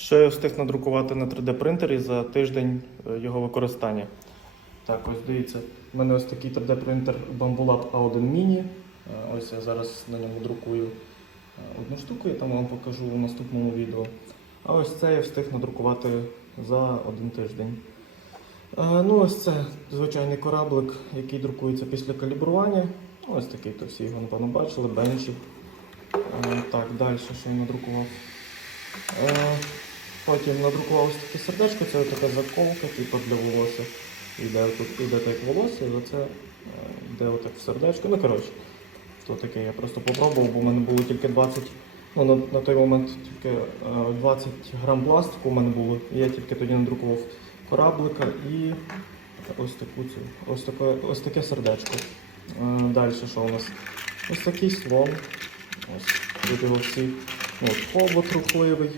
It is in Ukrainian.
Ще я встиг надрукувати на 3D принтері за тиждень е, його використання. Так, ось дивіться, в мене ось такий 3D принтер Bambulab A1 Mini. Е, Ось я зараз на ньому друкую е, одну штуку, я там вам покажу в наступному відео. А ось це я встиг надрукувати за один тиждень. Ну, ось це звичайний кораблик, який друкується після калібрування. Ось такий, то всі його напевно бачили, бенчі. Е, Так, далі що я надрукував. Е, Потім надрукував ось таке сердечко, це така заколка, типу для волосся. Іде тут іде так волосся, і оце е, йде отак в сердечко. Ну коротше, то таке я просто попробував, бо в мене було тільки 20, ну на, на той момент тільки е, 20 грам пластику у мене було. І я тільки тоді надрукував кораблика і ось таку цю, ось таке, ось таке сердечко. Е, Далі що у нас? Ось такий слон. Ось тут його всі. От, хобот рухливий.